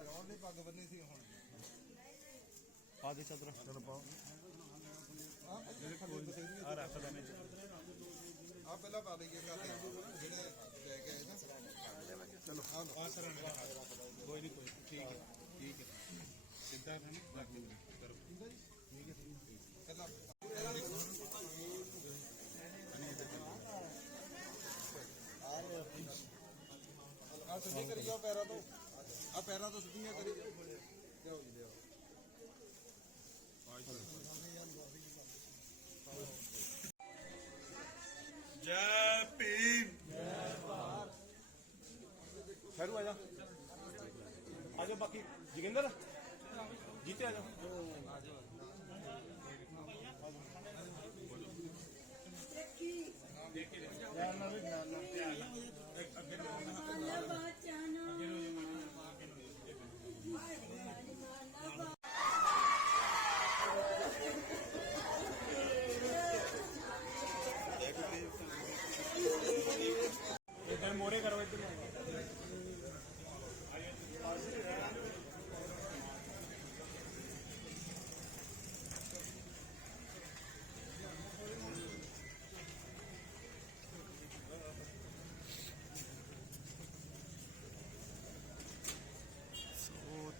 ਉਹਨੇ ਪੱਗ ਬੰਨੀ ਸੀ ਹੁਣ ਪਾ ਦੇ ਚਾਦਰ ਚਲ ਪਾਓ ਆ ਜਿਹੜੇ ਆ ਰੱਖ ਲੈਣੇ ਆ ਪਹਿਲਾਂ ਪਾ ਲਈਏ ਕਾਤੇ ਜਿਹੜੇ ਲੈ ਕੇ ਆਏ ਨਾ ਚਲੋ ਆ ਲਓ ਆ ਸਰ ਕੋਈ ਨਹੀਂ ਕੋਈ ਨੀ, ਠੀਕ ਹੈ ਠੀਕ ਹੈ ਸਿੱਧਾ ਨਾ ਰੱਖ ਦੇ ਕਰੋ ਪਹਿਲਾਂ ਆ ਸਿੱਧੀ ਕਰੀ ਜਾਓ ਪੈਰਾਂ ਤੋਂ ਆ ਪੈਰਾਂ ਤੋਂ ਸਿੱਧੀਆਂ ਕਰੀ ਜਾਓ ਲਿਆਓ ਜੀ। ਲਿਆਓ ਜੈ ਭੀਮ। ਖੈਰੂ ਆ ਜਾ। ਆ ਜਾ ਬਾਕੀ। ਜਗਿੰਦਰ? ਜੀਤੇ ਆ ਜਾ।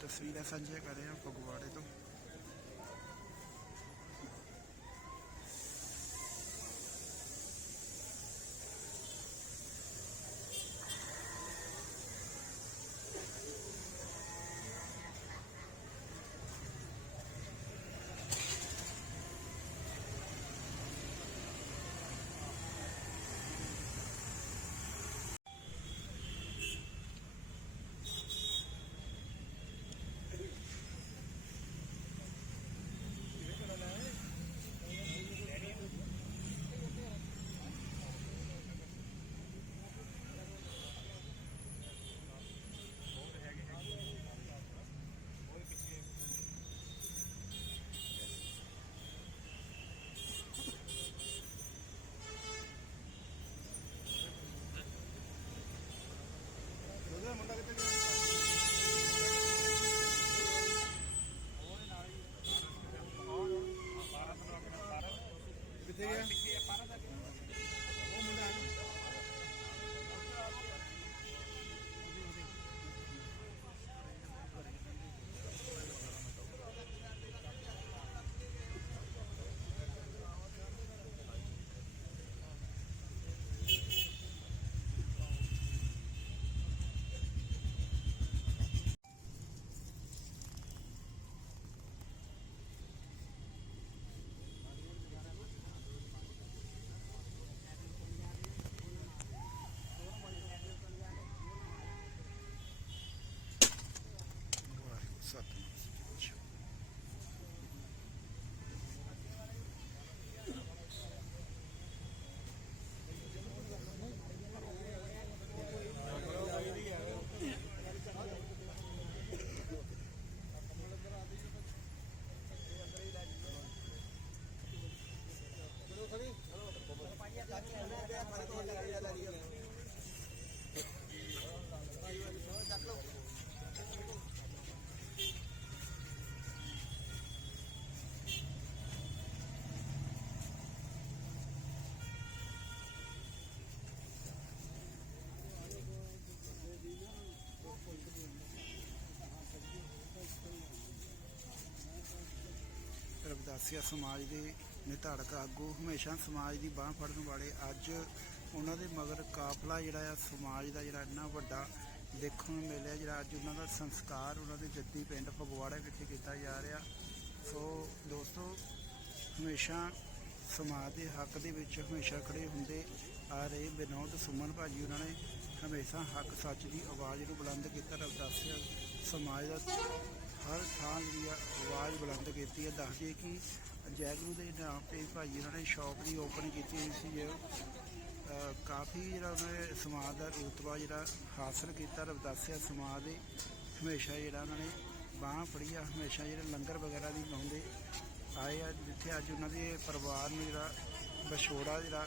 ਸੋ ਤਸਵੀਰਾਂ ਸਾਂਝੀਆਂ ਕਰ ਰਹੇ ਹਾਂ ਫਗਵਾੜੇ ਤੋਂ WhatsApp. ਰਵਿਦਾਸੀਆ ਸਮਾਜ ਦੇ ਨਿਧੜਕ ਆਗੂ। ਹਮੇਸ਼ਾ ਸਮਾਜ ਦੀ ਬਾਹ ਫੜਨ ਵਾਲੇ ਅੱਜ ਉਹਨਾਂ ਦੇ ਮਗਰ ਕਾਫਲਾ ਜਿਹੜਾ ਆ, ਸਮਾਜ ਦਾ ਜਿਹੜਾ ਇੰਨਾ ਵੱਡਾ ਦੇਖਣ ਨੂੰ ਮਿਲਿਆ ਜਿਹੜਾ ਅੱਜ ਉਹਨਾਂ ਦਾ ਸੰਸਕਾਰ ਉਹਨਾਂ ਦੇ ਜੱਦੀ ਪਿੰਡ ਫਗਵਾੜੇ ਵਿਖੇ ਕੀਤਾ ਜਾ ਰਿਹਾ। ਸੋ ਦੋਸਤੋ, ਹਮੇਸ਼ਾ ਸਮਾਜ ਦੇ ਹੱਕ ਦੇ ਵਿੱਚ ਹਮੇਸ਼ਾ ਖੜੇ ਹੁੰਦੇ ਆ ਰਹੇ ਵਿਨੋਦ ਸੁਮਨ ਭਾਜੀ ਉਹਨਾਂ ਨੇ। ਹਮੇਸ਼ਾ ਹੱਕ ਸੱਚ ਦੀ ਆਵਾਜ਼ ਨੂੰ ਬੁਲੰਦ ਕੀਤਾ। ਰਵਿਦਾਸੀਆ ਸਮਾਜ ਦਾ ਹਰ ਥਾਂ ਜਿਹੜੀ ਆਵਾਜ਼ ਬੁਲੰਦ ਕੀਤੀ ਹੈ ਦੱਸਦੇ ਕਿ ਜੈਗਰੂ ਦੇ ਨਾਮ ਤੇ ਭਾਜੀ ਉਹਨਾਂ ਨੇ ਸ਼ੌਪ ਦੀ ਓਪਨ ਕੀਤੀ ਹੋਈ ਸੀ, ਜੋ ਕਾਫੀ ਜਿਹੜਾ ਉਹਨਾਂ ਨੇ ਸਮਾਜ ਦਾ ਰੁਤਬਾ ਜਿਹੜਾ ਹਾਸਲ ਕੀਤਾ, ਰਵਦਾਸਿਆ ਸਮਾਜ ਦੇ ਹਮੇਸ਼ਾ ਜਿਹੜਾ ਉਹਨਾਂ ਨੇ ਬਾਹ ਫੜੀ ਆ, ਹਮੇਸ਼ਾ ਜਿਹੜੇ ਲੰਗਰ ਵਗੈਰਾ ਦੀ ਲਾਉਂਦੇ ਆਏ ਆ, ਜਿੱਥੇ ਅੱਜ ਉਹਨਾਂ ਦੇ ਪਰਿਵਾਰ ਨੂੰ ਜਿਹੜਾ ਵਿਛੋੜਾ ਜਿਹੜਾ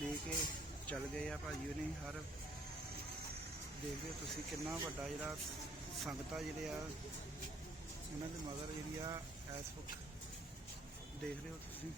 ਦੇ ਕੇ ਚੱਲ ਗਏ ਆ ਭਾਜੀ ਉਹਨੇ ਹਰ ਦੇਖਦੇ ਤੁਸੀਂ ਕਿੰਨਾ ਵੱਡਾ ਜਿਹੜਾ ਸੰਗਤਾਂ ਜਿਹੜੇ ਆ ਇਹਨਾਂ ਦੇ ਮਦਰ ਜਿਹੜੀ ਆ ਇਸ ਵਕਤ ਦੇਖ ਰਹੇ ਹੋ ਤੁਸੀਂ?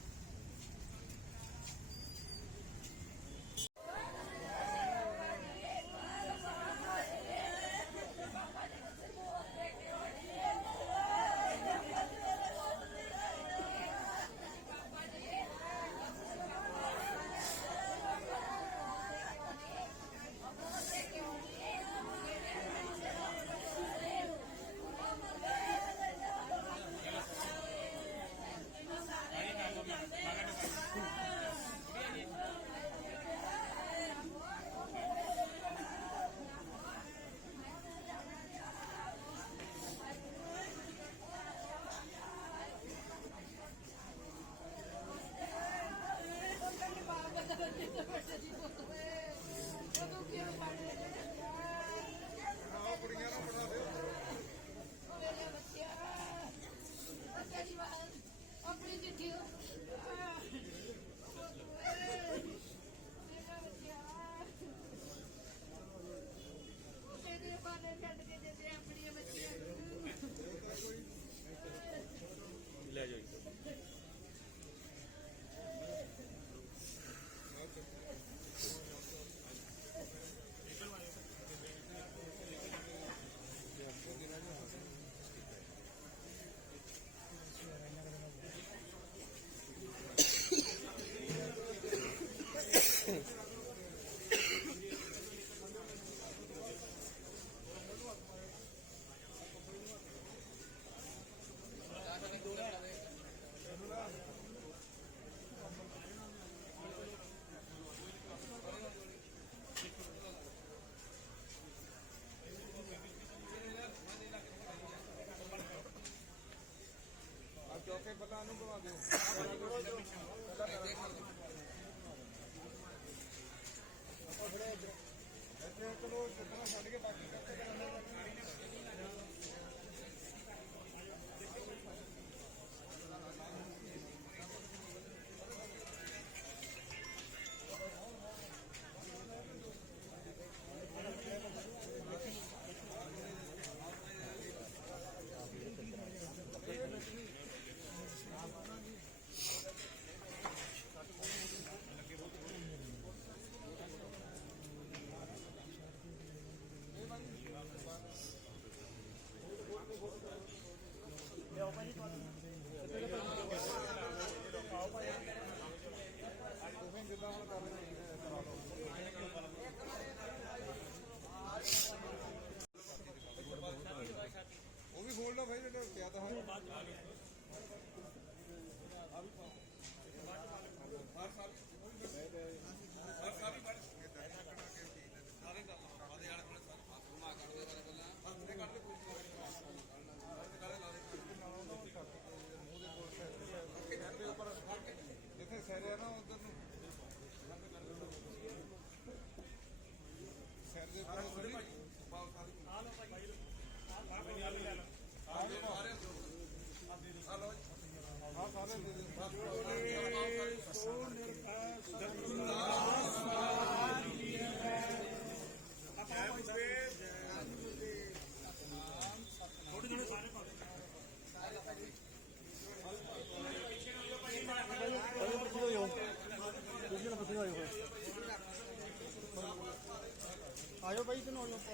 ਸਾਨੂੰ ਬੁਲਾ ਦਿਓ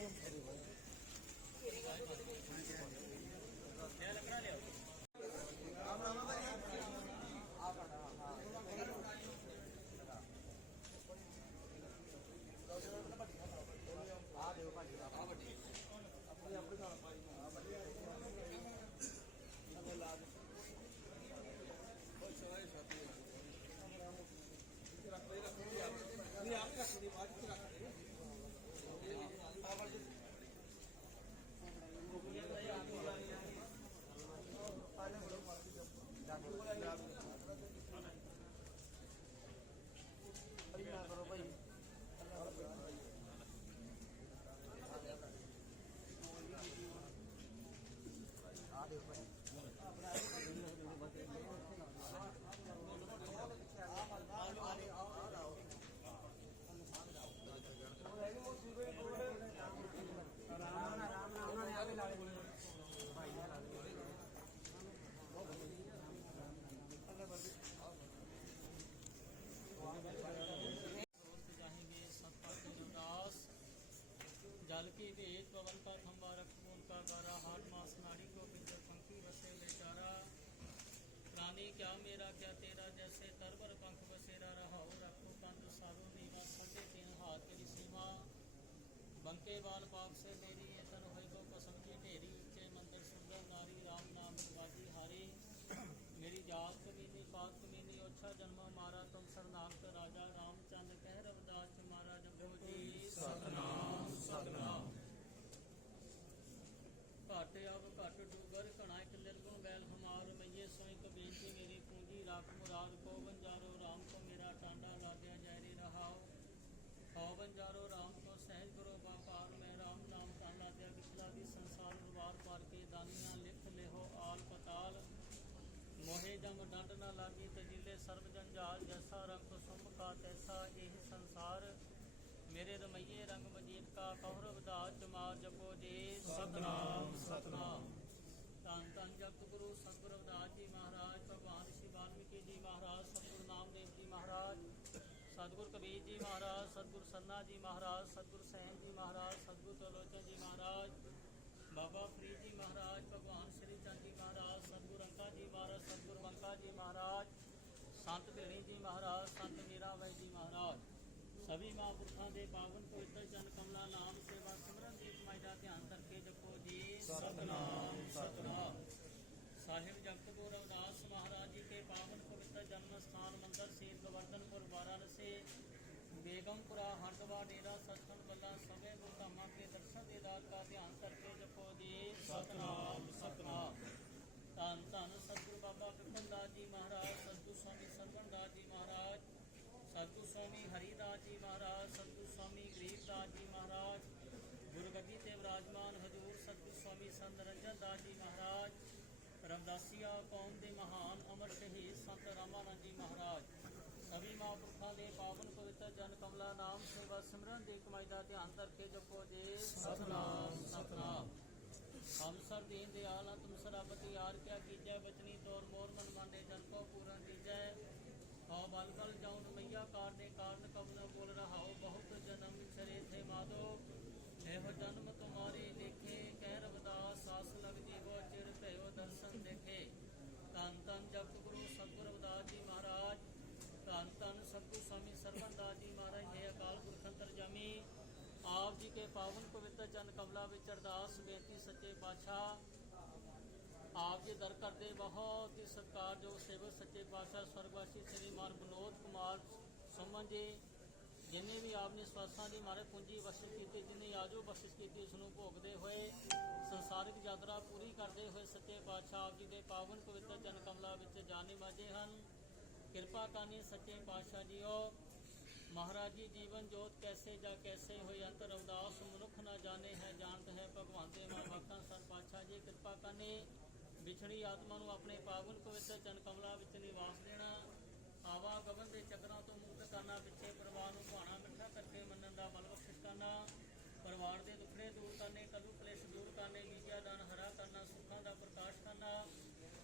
Thank you. बंके बाल पाप से मेरी ये तन होई को कसम की ढेरी ऊंचे मंदिर सुंदर नारी राम नाम बाजी हारी मेरी जात कमीनी पात कमीनी ओछा जन्म मारा तुम शरणागत राजा रामचंद्र कह रविदास तुम्हारा जपो जी सतनाम सतनाम ਘਟ ਆਵ ਘਟ ਡੂਗਰ ਘਣਾ ਇੱਕ ਨਿਰਗੁਣ ਬੈਲ ਹਮਾਰ ਮਈਏ ਸੋਈ ਕਬੀਰ ਮੇਰੀ ਪੂੰਜੀ ਰੱਖ ਮੁਰਾਦ ਕੋ ਮੋਹੇ ਨਾ ਲਾਗੀ ਤਜਿਲੇ ਸਰਬ ਜੰਜਾਲ ਜੈਸਾ ਰੰਗ ਸੁਮ ਕਾ ਤੈਸਾ ਇਹ ਸੰਸਾਰ। ਮੇਰੇ ਰਮਈਏ ਰੰਗ ਮਜੀਦ ਕਾ ਕੌਰਵ ਦਾ ਜਮਾਰ ਜਪੋ ਜੀ ਸਤਨਾਮ ਸਤਨਾਮ। ਧੰਨ ਧੰਨ ਜਗਤ ਗੁਰੂ ਸਤਿਗੁਰੂ ਰਵਿਦਾਸ ਜੀ ਮਹਾਰਾਜ, ਭਗਵਾਨ ਸ਼੍ਰੀ ਵਾਲਮੀਕੀ ਜੀ ਮਹਾਰਾਜ, ਸਤਿਗੁਰੂ ਨਾਮਦੇਵ ਜੀ ਮਹਾਰਾਜ, ਸਤਿਗੁਰ ਕਬੀਰ ਜੀ ਮਹਾਰਾਜ, ਸਤਿਗੁਰ ਸੰਨਾ ਜੀ ਮਹਾਰਾਜ, ਸਤਿਗੁਰ ਸੈਨ ਜੀ ਮਹਾਰਾਜ, ਸਤਿਗੁਰ ਤਲੋਚਨ ਜੀ ਮਹਾਰਾਜ, ਬਾਬਾ ਫਰੀਦ ਜੀ ਮਹਾਰਾਜ, ਭਗਵਾਨ ਸ਼੍ਰੀ ਚੰਦ ਜੀ ਮਹਾਰਾਜ ਸਤਿਗੁਰ ਅੰਕਾ ਜੀ ਮਹਾਰਾਜ ਸਤਿਗੁਰ ਮਹਾराज ਸੰਤ ਭੇਣੀ ਜੀ ਮਹਾਰਾਜ ਸੰਤ ਮੀਰਾ ਬਾਈ ਜੀ ਮਹਾਰਾਜ ਸਭੀ ਮਹਾਂਪੁਰਖਾਂ ਦੇ ਪਾਵਨ ਪਵਿੱਤਰ ਚਰਨ ਕਮਲਾ ਨਾਮ ਸੇਵਾ ਸਿਮਰਨ ਦੀ ਕਮਾਈ ਦਾ ਧਿਆਨ ਕਰਕੇ ਜਪੋ ਜੀ। ਸਤਨਾਮ ਸਤਨਾਮ। ਸਾਹਿਬ ਜਗਤਪੁਰ ਗੁਰੂ ਮਹਾਰਾਜ ਜੀ ਦੇ ਪਾਵਨ ਪਵਿੱਤਰ ਜਨਮ ਸਥਾਨ ਮੰਦਰ ਸ੍ਰੀ ਗਵਰਧਨਪੁਰ ਵਾਰਾਣਸੀ ਬੇਗਮਪੁਰਾ ਹਰਦਵਾਰ ਡੇਰਾ ਸਤਖੰਡ ਬਿਪਨ ਦਾਸ ਜੀ ਮਹਾਰਾਜ ਸਤਿਗੁਰੂ ਸਵਾਮੀ ਸਰਵਣ ਦਾਸ ਜੀ ਮਹਾਰਾਜ ਸਤਿਗੁਰੂ ਸਵਾਮੀ ਹਰੀਦਾਸ ਜੀ ਮਹਾਰਾਜ ਸਤਿਗੁਰੂ ਸਵਾਮੀ ਗਰੀਬਦਾਸ ਜੀ ਮਹਾਰਾਜ ਗੁਰਗੱਦੀ ਤੇ ਵਿਰਾਜਮਾਨ ਹਜੂਰ ਸਤਿਗੁਰੂ ਸਵਾਮੀ ਸੰਤ ਰੰਜਨ ਦਾਸ ਜੀ ਮਹਾਰਾਜ ਰਮਦਾਸੀਆ ਕੌਮ ਦੇ ਮਹਾਨ ਅਮਰ ਸ਼ਹੀਦ ਸੰਤ ਰਾਮਾਨੰਦ ਜੀ ਮਹਾਰਾਜ ਸਭੀ ਮਹਾਂਪੁਰਖਾਂ ਦੇ ਪਾਵਨ ਪਵਿੱਤਰ ਜਨ ਕਮਲਾ ਨਾਮ ਸੇਵਾ ਸਿਮਰਨ ਦੀ ਕਮਾਈ ਦਾ ਧਿਆਨ ਕਰਕੇ ਜਪੋ ਜੀ। ਸਤਨਾਮ ਸਤਨਾਮ। ਹਮ ਸਰ ਦੀਨ ਦਿਆਲ ਤੁਮ ਸਰਾਬਤੀ ਯਾਰ ਕਿਆ ਕੀਜੈ ਬਚਨੀ ਤੋਰ ਮੋਰ ਹਉ ਬਲ ਬਲ ਜਾਉ ਮਈਆ ਕਾਰ ਦੇ ਕਾਰਨ ਕਬ ਨ ਬੋਲ ਰਹਾਉ ਬਹੁਤ ਜਨਮ ਛਰੇ ਥੇ ਮਾਦੋ। ਇਹੋ ਜਨਮ ਤੁਮਾਰੇ ਦੇਖੇ। ਕਹਿ ਰਵਦਾਸ ਸਾਸ ਲਗ ਜੀਵੋ ਚਿਰ ਭਇਓ ਦਰਸ਼ਨ ਦੇਖੇ। ਧੰਨ ਧੰਨ ਜਪਤ ਗੁਰੂ ਸਤਿਗੁਰ ਰਵਿਦਾਸ ਜੀ ਮਹਾਰਾਜ। ਧੰਨ ਧੰਨ ਸਤਿਗੁਰ ਸਵਾਮੀ ਸਰਵੰਦਾਸ ਜੀ ਮਹਾਰਾਜ। ਹੈ ਅਕਾਲ ਪੁਰਖ ਅੰਤਰਜਾਮੀ ਆਪ ਜੀ ਕੇ ਪਾਵਨ ਪਵਿੱਤਰ ਚਰਨ ਕਮਲਾ ਵਿੱਚ ਅਰਦਾਸ ਬੇਨਤੀ ਸੱਚੇ ਪਾਤਸ਼ਾਹ। ਆਪ ਜੀ ਦਰ ਕਰਦੇ ਬਹੁਤ ਹੀ ਸਤਿਕਾਰਯੋਗ ਸੇਵਕ ਸੱਚੇ ਪਾਤਸ਼ਾਹ ਸਵਰਗਵਾਸੀ ਸ੍ਰੀਮਾਨ ਬਨੋਦ ਕੁਮਾਰ ਸੁਮਨ ਜੀ, ਜਿਨੇ ਵੀ ਆਪ ਨੇ ਸਵਾਸਾਂ ਦੀ ਮਾਰੇ ਪੂੰਜੀ ਬਖਸ਼ਿਸ਼ ਕੀਤੀ, ਜਿਨੇ ਆਜੋ ਬਖਸ਼ਿਸ਼ ਕੀਤੀ, ਉਸ ਨੂੰ ਭੋਗਦੇ ਹੋਏ, ਸੰਸਾਰਿਕ ਯਾਤਰਾ ਪੂਰੀ ਕਰਦੇ ਹੋਏ ਸੱਚੇ ਪਾਤਸ਼ਾਹ ਆਪ ਜੀ ਦੇ ਪਾਵਨ ਪਵਿੱਤਰ ਚਰਨ ਕਮਲਾ ਵਿੱਚ ਜਾਣੇ ਮਾਜੇ ਹਨ। ਕਿਰਪਾ ਕਰਨੀ ਸੱਚੇ ਪਾਤਸ਼ਾਹ ਜੀਓ। ਮਹਾਰਾਜ ਜੀ, ਜੀਵਨ ਜੋਤ ਕੈਸੇ ਜਾਂ ਕੈਸੇ ਹੋਈ ਅੰਤਰ ਅਵਦਾਸ ਮਨੁੱਖ ਨਾ ਜਾਣੇ ਹੈ, ਜਾਣਤ ਹੈ ਭਗਵਾਨ ਦੇ ਮਾਂ ਬਾਕਾਂ ਪਾਤਸ਼ਾਹ ਜੀ, ਕਿਰਪਾ ਕਰਨੀ ਵਿਛੜੀ ਆਤਮਾ ਨੂੰ ਆਪਣੇ ਪਾਵਨ ਪਵਿੱਤਰ ਚਰਨ ਕਮਲਾ ਵਿੱਚ ਨਿਵਾਸ ਦੇਣਾ, ਆਵਾ ਗਗਨ ਦੇ ਚੱਕਰਾਂ ਤੋਂ ਮੁਕਤ ਕਰਨਾ, ਪਿੱਛੇ ਪਰਿਵਾਰ ਨੂੰ ਭਾਣਾ ਮਿੱਠਾ ਕਰਕੇ ਮੰਨਣ ਦਾ ਬਲ ਬਖਸ਼ਿਸ਼ ਕਰਨਾ, ਪਰਿਵਾਰ ਦੇ ਦੁੱਖੜੇ ਦੂਰ ਕਰਨੇ ਕਲੂ ਕਲੇਸ਼ ਦੂਰ ਕਰਨੇ ਵਿਦਿਆ ਦਾਨ ਹਰਾ ਕਰਨਾ, ਸੁੱਖਾਂ ਦਾ ਪ੍ਰਕਾਸ਼ ਕਰਨਾ,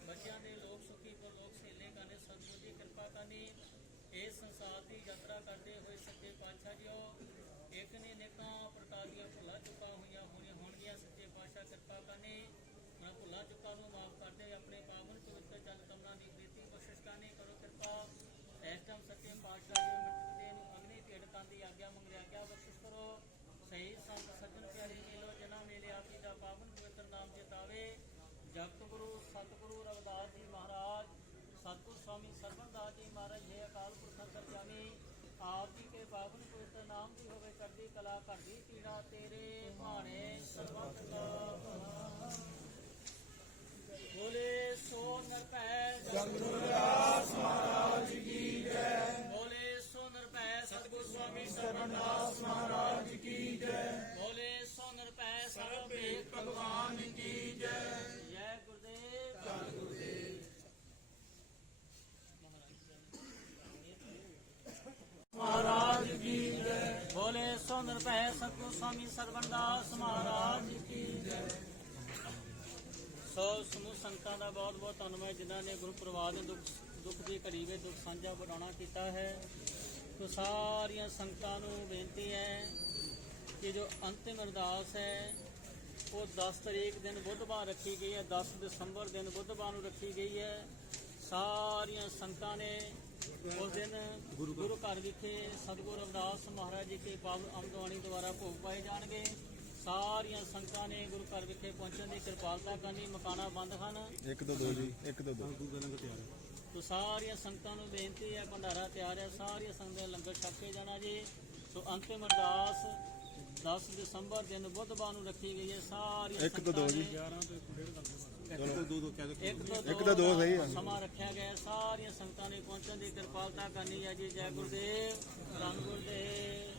ਬੱਚਿਆਂ ਦੇ ਲੋਕ ਸੁਖੀ ਕੋ ਲੋਕ ਸੇਲੇ ਕਰਨੇ, ਸਤਿਗੁਰ ਦੀ ਕਿਰਪਾ ਕਰਨੀ ਇਸ ਸੰਸਾਰ ਦੀ ਯਾਤਰਾ ਕਰਦੇ ਹੋਏ ਸੱਚੇ ਪਾਤਸ਼ਾਹ ਜੀਓ, ਇੱਕ ਨੇ ਨੇਕਾਂ ਪ੍ਰਕਾਰ ਦੀਆਂ ਭੁੱਲਾਂ ਚੁੱਕਾ ਹੋਈਆਂ ਹੋਣੀਆਂ ਹੋਣਗੀਆਂ, ਸੱਚੇ ਪਾਤਸ਼ਾਹ ਕਿਰਪਾ ਕਰਨੀ, ਮੈਂ ਭੁੱਲਾਂ ਚੁੱਕਾ ਨੂੰ ਮਾਫ ਕਰਦੇ ਆਪਣੇ ਪਾਵਨ ਪਵਿੱਤਰ ਜਨ ਕਮਲਾਂ ਦੀ ਬੇਤੀ ਕੋਸ਼ਿਸ਼ ਕਰਨੀ ਕਰੋ ਕਿਰਪਾ ਇਸ ਟਾਈਮ ਸੱਚੇ ਪਾਤਸ਼ਾਹ ਜੀ ਮਿੱਠ ਦੇ ਨੂੰ ਅਗਨੀ ਢੇੜਕਾਂ ਦੀ ਆਗਿਆ ਮੰਗਿਆ ਗਿਆ ਬਖਸ਼ਿਸ਼ ਕਰੋ। ਸਹੀ ਸੰਤ ਸੱਜਣ ਪਿਆਰੇ ਮਿਲੋ ਜਨਾ ਮੇਲੇ ਆਪ ਜੀ ਦਾ ਪਾਵਨ ਪਵਿੱਤਰ ਨਾਮ ਜਿਤਾਵੇ ਜਗਤ ਗੁਰੂ ਸਤਿਗੁਰੂ ਰਵਿਦਾਸ ਜੀ ਮਹਾਰਾਜ, ਸਤਿਗੁਰ ਸਵਾਮੀ ਸਰਬੰਦਾਸ ਜੀ ਮਹਾਰਾਜ, ਹੈ ਅਕਾਲ ਪੁਰਖ ਅੰਤਰਜਾਮੀ ਆਪ ਜੀ ਕੇ ਪਾਵਨ ਪਵਿੱਤਰ ਨਾਮ ਦੀ ਹੋਵੇ ਚੜ੍ਹਦੀ ਕਲਾ, ਘਰ ਦੀ ਪੀੜਾ ਤੇਰੇ ਭਾਣੇ ਸਰਬਤ ਦਾ। ਭਲਾ। ਬੋਲੇ ਸੋ ਨਰਪੈ ਜਗਦੁਰਾਸ ਮਹਾਰਾਜ। ਸਰਬਨਾਸ ਮਹਾਰਾਜ ਕੀ ਜੈ ਬੋਲੇ ਸੋ ਨਿਰਭੈ ਸਰਬ ਭੇਦ ਭਗਵਾਨ ਕੀ ਜੈ। ਜੈ ਗੁਰਦੇਵ। ਧੰਨ ਗੁਰਦੇਵ ਮਹਾਰਾਜ ਕੀ ਜੈ। ਬੋਲੇ ਸੋ ਨਿਰਭੈ ਸਤਿਗੁਰ ਸਵਾਮੀ ਸਰਬਨਾਸ ਮਹਾਰਾਜ ਕੀ ਜੈ। ਸੋ ਸਮੂਹ ਸੰਤਾਂ ਦਾ ਬਹੁਤ ਬਹੁਤ ਧੰਨਵਾਦ, ਜਿਨ੍ਹਾਂ ਨੇ ਗੁਰੂ ਪਰਿਵਾਰ ਦੇ ਦੁੱਖ ਦੁੱਖ ਦੀ ਘੜੀ ਵਿੱਚ ਦੁੱਖ ਸਾਂਝਾ ਬਣਾਉਣਾ ਕੀਤਾ ਹੈ। ਤੋ ਸਾਰੀਆਂ ਸੰਗਤਾਂ ਨੂੰ ਬੇਨਤੀ ਹੈ ਕਿ ਜੋ ਅੰਤਿਮ ਅਰਦਾਸ ਹੈ ਉਹ 10 ਤਰੀਕ ਦਿਨ ਬੁੱਧਵਾਰ ਰੱਖੀ ਗਈ ਹੈ 10 ਦਸੰਬਰ ਦਿਨ ਬੁੱਧਵਾਰ ਨੂੰ ਰੱਖੀ ਗਈ ਹੈ। ਸਾਰੀਆਂ ਸੰਗਤਾਂ ਨੇ ਉਸ ਦਿਨ ਗੁਰੂ ਘਰ ਵਿਖੇ ਸਤਿਗੁਰੂ ਰਵਿਦਾਸ ਮਹਾਰਾਜ ਜੀ ਕੇ ਪਾਵਨ ਅਮਦਵਾਣੀ ਦੁਆਰਾ ਭੋਗ ਪਾਏ ਜਾਣਗੇ। ਸਾਰੀਆਂ ਸੰਗਤਾਂ ਨੇ ਗੁਰੂ ਘਰ ਵਿਖੇ ਪਹੁੰਚਣ ਦੀ ਕਿਰਪਾਲਤਾ ਕਰਨੀ ਮਕਾਨਾ ਬੰਦ ਹਨ। ਇੱਕ ਤੋਂ ਦੋ ਜੀ ਇੱਕ ਤੋਂ ਦੋ। ਤੋ ਸਾਰੀਆਂ ਸੰਗਤਾਂ ਨੂੰ ਬੇਨਤੀ ਹੈ ਭੰਡਾਰਾ ਤਿਆਰ ਹੈ ਸਾਰੀਆਂ ਸੰਗਤਾਂ ਲੰਗਰ ਛਕ ਕੇ ਜਾਣਾ ਜੀ ਸੋ ਅੰਤਿਮ ਅਰਦਾਸ 10 ਦਸੰਬਰ ਦਿਨ ਬੁੱਧਵਾਰ ਨੂੰ ਰੱਖੀ ਗਈ ਹੈ ਸਾਰੀਆਂ ਇੱਕ ਤੋਂ ਦੋ ਜੀ। ਇੱਕ ਤੋਂ ਦੋ ਇੱਕ ਤੋਂ ਦੋ ਸਹੀ ਆ। ਸਮਾਂ ਰੱਖਿਆ ਗਿਆ ਹੈ। ਸਾਰੀਆਂ ਸੰਗਤਾਂ ਨੇ ਪਹੁੰਚਣ ਦੀ ਕਿਰਪਾਲਤਾ ਕਰਨੀ ਹੈ ਜੀ ਜੈ ਗੁਰਦੇਵ ਧੰਨ ਗੁਰਦੇਵ